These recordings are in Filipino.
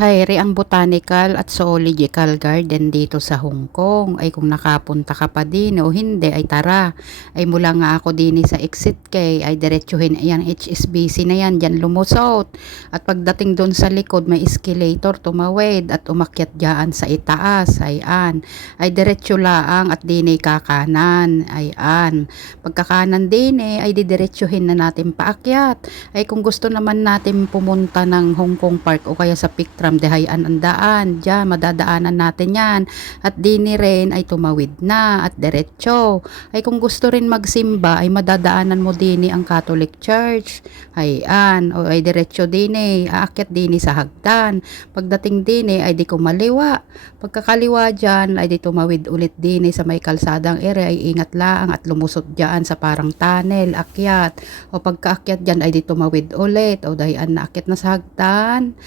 Hayri ang botanical at zoological garden dito sa Hong Kong. Ay kung nakapunta ka pa din o hindi ay tara. Ay mula nga ako din sa exit K ay diretsuhin ayan HSBC na yan dyan lumusot. At pagdating doon sa likod may escalator tumawid at umakyat dyan sa itaas. Ayan. Ay diretso laang at din ay kakanan. Ayan. Pagkakanan din ay didiretsuhin na natin paakyat. Ay kung gusto naman natin pumunta ng Hong Kong Park o kaya sa Pictram Dehayan ang daan, diyan madadaanan natin yan at dini rin ay tumawid na at diretso. Ay kung gusto rin magsimba ay madadaanan mo dini ang Catholic Church, ayan, o ay diretso dini, aakyat dini sa hagdan. Pagdating dini ay di kumaliwa, pagkakaliwa dyan ay di tumawid ulit dini sa may kalsadang ere, ay ingat lang at lumusot dyan sa parang tunnel, akyat, o pagkaakyat dyan ay di tumawid ulit, o dahian na akyat na sa hagdan,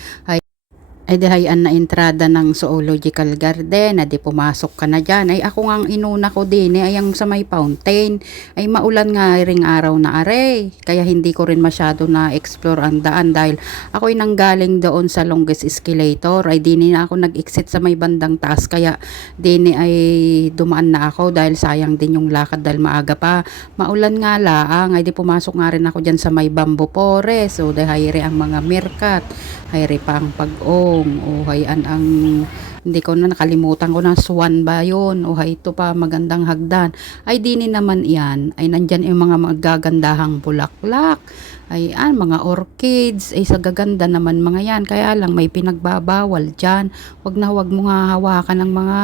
ay dahayan na entrada ng zoological garden na di pumasok ka na dyan. Ay ako nga inuna ko din ay ang sa may fountain ay maulan nga ring araw na are, kaya hindi ko rin masyado na explore ang daan dahil ako'y nanggaling doon sa longest escalator ay dini na ako nag-exit sa may bandang taas, kaya dini ay dumaan na ako dahil sayang din yung lakad dahil maaga pa, maulan nga laang ay di pumasok nga rin ako dyan sa may bamboo forest o dahayre ang mga meerkat, hayre pa ang pag-ong o hayan ang hindi ko na nakalimutan ko na swan ba yun o hay ito pa magandang hagdan ay dini naman yan ay nandyan yung mga magagandahang bulaklak ay mga orchids ay sa gaganda naman mga yan, kaya lang may pinagbabawal dyan, wag na wag mo nga hawakan ng mga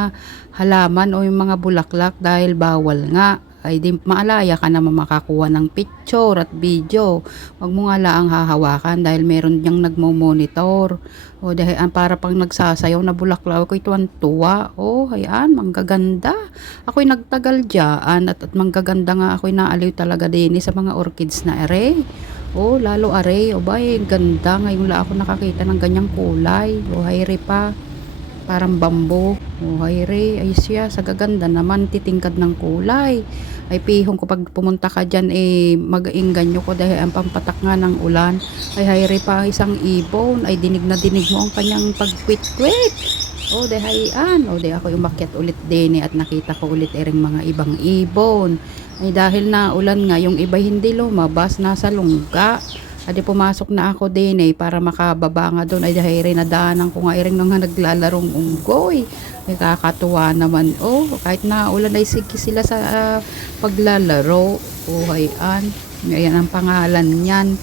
halaman o yung mga bulaklak dahil bawal nga, ay di maalaya ka naman makakuha ng picture at video. Wag mo nga laang hahawakan dahil meron diyang nagmo-monitor. O dahil para pang nagsasayaw na bulaklak, ako'y tuwan-tuwa. O hayan, manggaganda. Ako'y nagtagal dyan at manggaganda nga ako'y naaliw talaga din sa mga orchids na array. O lalo array, o ba ganda. Ngayon lang ako nakakita ng ganyang kulay. O hayri pa. Parang bamboo. Oh, hayre, ay siya, sa gaganda naman, titingkad ng kulay. Ay pihong ko pag pumunta ka dyan, mag-inganyo ko dahil ang pampatak nga ng ulan. Ay hayre pa isang ibon, ay dinig na dinig mo ang kanyang pagkwit-kwit. O dehayan, o de ako umakyat ulit din at nakita ko ulit ring mga ibang ibon. Ay dahil na ulan nga, yung iba hindi lumabas, nasa lungga. Adi pumasok na ako din para makababa nga doon ay dahil nadaanan ko nga iring nga naglalarong unggoy. Ay kakatuwa naman kahit na ulan ay sige sila sa paglalaro. Hayan, ngayon ang pangalan niyan.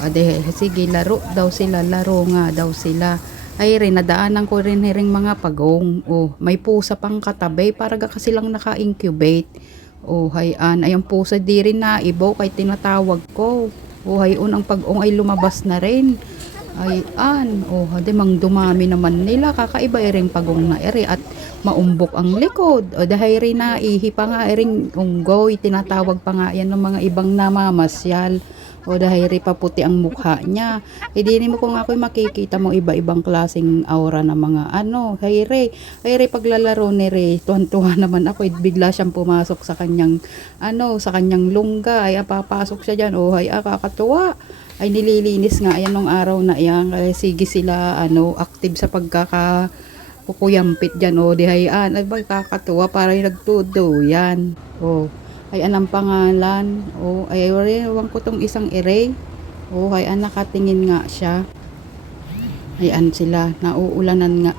Adi sige laro daw sila, laro nga daw sila. Ay rin nadaanan ko rin mga pagong. May pusa pang katabi para kasi lang naka-incubate. Hayan, ay ang pusa di rin na ibo kay tinatawag ko. Hayon ang pag-ong ay lumabas na rin. Ayan, hadi mang dumami naman nila, kakaiba ring pagong na ere at maumbok ang likod. Dahil rin na ihi pa nga ring unggoy, tinatawag pa nga yan ng mga ibang namamasyal. Dahil rin pa puti ang mukha niya. Di mo kung ako'y makikita mo iba-ibang klaseng aura ng mga hayre paglalaro ni Ray, tuwan-tuwa naman ako, bigla siyang pumasok sa kanyang sa kanyang lungga, ay papasok siya diyan, kakatuwa. Ay nililinis nga ayan nung araw na yan, kaya sige sila active sa pagkakapukuyampit diyan, dihayan, ay kakatuwa para yung nagtudo yan. Ay anong pangalan? Ay ewan ko tong isang array. Ay nakatingin nga siya. Ayan sila, nauulanan nga.